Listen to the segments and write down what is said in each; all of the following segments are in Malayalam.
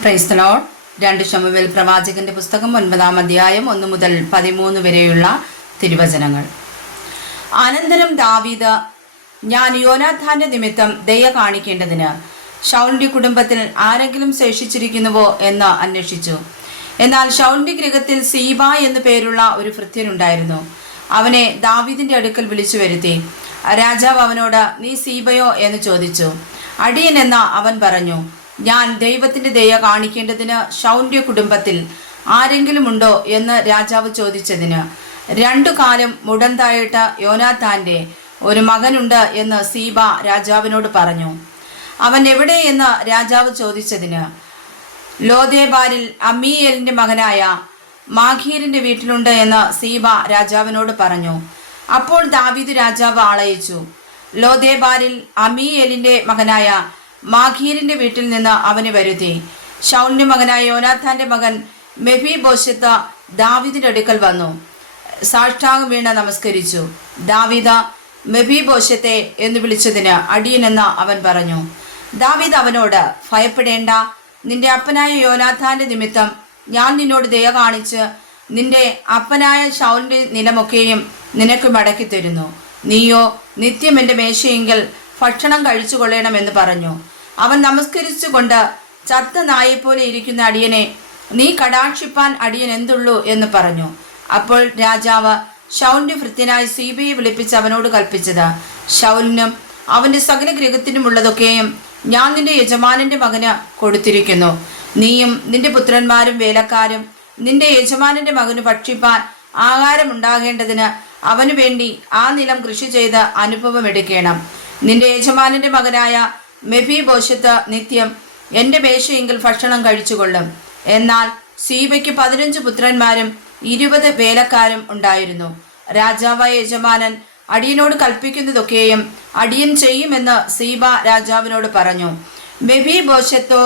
Praise the Lord. 2 ശമൂവേൽ പ്രവാചകന്റെ പുസ്തകം 9-ാം അധ്യായം 1 മുതൽ 13 വരെയുള്ള തിരുവചനങ്ങൾ. അനന്തരം ദാവീദ്, ഞാൻ യോനാഥാന്റെ നിമിത്തം ദയ കാണിക്കേണ്ടതിന് ശൗലിന്റെ കുടുംബത്തിൽ ആരെങ്കിലും ശേഷിച്ചിരിക്കുന്നുവോ എന്ന് അന്വേഷിച്ചു. എന്നാൽ ശൗലിന്റെ ഗൃഹത്തിൽ സീബ എന്നു പേരുള്ള ഒരു ഭൃത്യനുണ്ടായിരുന്നു. അവനെ ദാവീദിന്റെ അടുക്കൽ വിളിച്ചു വരുത്തി. രാജാവ് അവനോട്, നീ സീബയോ എന്ന് ചോദിച്ചു. അടിയൻ എന്ന അവൻ പറഞ്ഞു, ഞാൻ ദൈവത്തിന്റെ ദയ കാണിക്കേണ്ടതിന് ശൗലിന്റെ കുടുംബത്തിൽ ആരെങ്കിലും ഉണ്ടോ എന്ന് രാജാവ് ചോദിച്ചതിന്, 2 കാലം മുടന്തായിട്ട് യോനാഥാന്റെ ഒരു മകനുണ്ട് എന്ന് സീബ രാജാവിനോട് പറഞ്ഞു. അവൻ എവിടെ എന്ന് രാജാവ് ചോദിച്ചതിന്, ലോദേബാരിൽ അമ്മീയേലിന്റെ മകനായ മാഖീരിന്റെ വീട്ടിലുണ്ട് എന്ന് സീബ രാജാവിനോട് പറഞ്ഞു. അപ്പോൾ ദാവീദ് രാജാവ് ആളയച്ചു. ലോദേബാരിൽ അമ്മീയേലിന്റെ മകനായ മാഖീരിന്റെ വീട്ടിൽ നിന്ന് അവനെ വരുത്തി. ശൗലിന്റെ മകനായ യോനാഥാന്റെ മകൻ മെഫീബോശെത്ത് ദാവീദിന്റെ അടുക്കൽ വന്നു. സാഷ്ടാംഗം വീണ് നമസ്കരിച്ചു. ദാവീദ്, മെഫീബോശെത്തെ എന്ന് വിളിച്ചതിന് അടിയനെന്ന് അവൻ പറഞ്ഞു. ദാവീദ് അവനോട്, ഭയപ്പെടേണ്ട, നിന്റെ അപ്പനായ യോനാഥാന്റെ നിമിത്തം ഞാൻ നിന്നോട് ദയ കാണിച്ച് നിന്റെ അപ്പനായ ശൗലിന്റെ നിലമൊക്കെയും നിനക്ക് മടക്കി തരുന്നു. നീയോ നിത്യം എൻ്റെ മേശയെങ്കിൽ ഭക്ഷണം കഴിച്ചു കൊള്ളണമെന്ന് പറഞ്ഞു. അവൻ നമസ്കരിച്ചുകൊണ്ട്, ചത്ത നായെപ്പോലെ ഇരിക്കുന്ന അടിയനെ നീ കടാക്ഷിപ്പാൻ അടിയൻ എന്തുള്ളൂ എന്ന് പറഞ്ഞു. അപ്പോൾ രാജാവ് ശൗലിന്റെ ഭൃത്യനായ സീബയെ വിളിപ്പിച്ച് അവനോട് കൽപ്പിച്ചത്, ശൗലിനും അവന്റെ സകല ഗൃഹത്തിനുമുള്ളതൊക്കെയും ഞാൻ നിന്റെ യജമാനന്റെ മകന് കൊടുത്തിരിക്കുന്നു. നീയും നിന്റെ പുത്രന്മാരും വേലക്കാരും നിന്റെ യജമാനന്റെ മകന് ഭക്ഷിപ്പാൻ ആഹാരം ഉണ്ടാകേണ്ടതിന് അവനു വേണ്ടി ആ നിലം കൃഷി ചെയ്ത് അനുഭവം എടുക്കണം. നിന്റെ യജമാനന്റെ മകനായ മെഫീബോശെത്ത് നിത്യം എൻ്റെ മേശയെങ്കിൽ ഭക്ഷണം കഴിച്ചുകൊള്ളും. എന്നാൽ സീബയ്ക്ക് 15 പുത്രന്മാരും 20 വേലക്കാരും ഉണ്ടായിരുന്നു. രാജാവായ യജമാനൻ അടിയനോട് കൽപ്പിക്കുന്നതൊക്കെയും അടിയൻ ചെയ്യുമെന്ന് സീബ രാജാവിനോട് പറഞ്ഞു. മെഫീബോശെത്തോ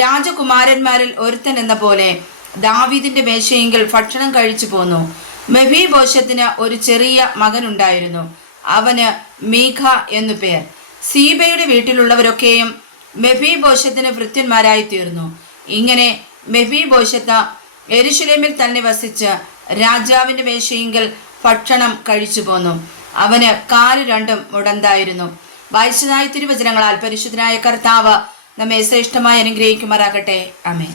രാജകുമാരന്മാരിൽ ഒരുത്തൻ എന്ന പോലെ ദാവീദിന്റെ മേശയെങ്കിൽ ഭക്ഷണം കഴിച്ചു പോന്നു. മെഫീബോശെത്തിന് ഒരു ചെറിയ മകനുണ്ടായിരുന്നു. അവന് മീഖ എന്നു പേർ. സീബയുടെ വീട്ടിലുള്ളവരൊക്കെയും മെഫീബോശെത്തിന് ഭൃത്യന്മാരായി തീർന്നു. ഇങ്ങനെ മെഫീബോശെത്ത് യെരൂശലേമിൽ തന്നെ വസിച്ച് രാജാവിന്റെ മേശയെങ്കിൽ ഭക്ഷണം കഴിച്ചു പോന്നു. അവന് 2 കാലും മുടന്തായിരുന്നു. വായിച്ചതായ തിരുവചനങ്ങളാൽ പരിശുദ്ധനായ കർത്താവ് നമ്മെ ശ്രേഷ്ഠമായി അനുഗ്രഹിക്കുമാറാകട്ടെ. ആമേൻ.